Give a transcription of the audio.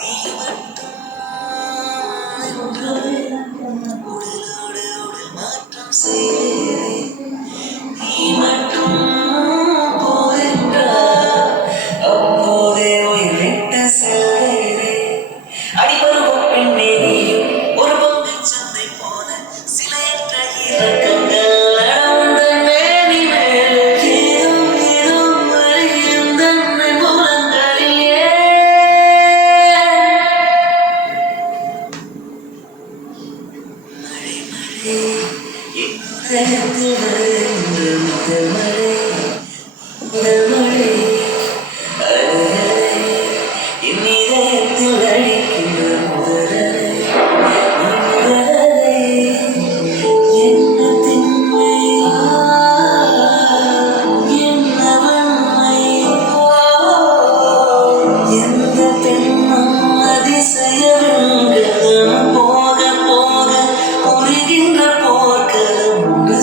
நீ மட்டும் என்றால் உடலோடு உடல் மாற்றம் செய்கிறேன். நீ மட்டும் போ என்றால் அப்போதே உயிர் விட்டு செல்கிறேன். அடிபருவம் பெண்ணே நீயும் ஒரு பங்குச் சந்தை போல சிலையற்ற இறக்கங்கள் நடந்த மேனி மேல் ஏதோ ஏதோ வழியும் தன்னை புலங்களில் மழை மழை என் உதயத்தில் வருகின்ற முதல் மழை முதல் மழை அலை அலை என் இதயத்தில் அடிக்கின்ற முதல் அலை முதல் அலை என்ன திண்மை என்ன வன்மை எந்த பெண்ணும் அதிசய வெண்கலம் போக போக புரிகின்ற போர்க்களம் ஒன்று